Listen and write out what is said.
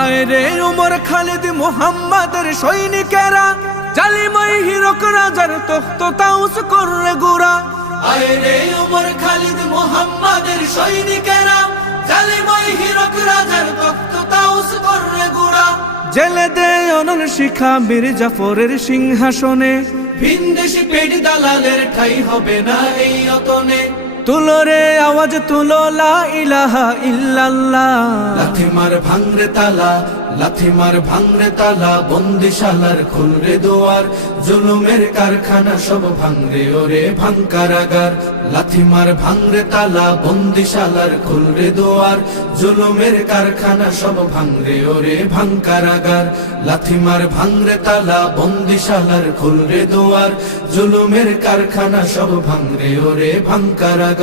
আয় রে উমর খালিদ মুহাম্মাদের সৈনিকেরা, জালিমাই হিরক রাজার তখ্ত তাউস করে গোরা। আয় রে উমর খালিদ মুহাম্মাদের সৈনিকেরা, জালিমাই হিরক রাজার তখ্ত তাউস করে গোরা। জেলে দে অনল শিখা বীর জাফরের সিংহাসনে, ভিনদেশি পেট দালালের ঠাই হবে না এই অতনে। তুলো রে আওয়াজ তুলো লা ইলাহা ইল্লাল্লাহ। লাথি মার ভাঙরে তালা, লাথি মার ভাঙরে তালা, বন্দিশালার খুলরে দুয়ার, জুলুমের কারখানা সব ভাঙরে ওরে ভাঙ কারাগার। লাথি মার ভাঙরে তালা, বন্দিশালার খুলরে দুয়ার, জুলুমের কারখানা সব ভাঙরে ওরে ভাঙ কারাগার। লাথি মার ভাঙরে তালা, বন্দিশালার খুলরে দুয়ার, জুলুমের কারখানা সব ভাঙরে ওরে ভাঙ কারাগার।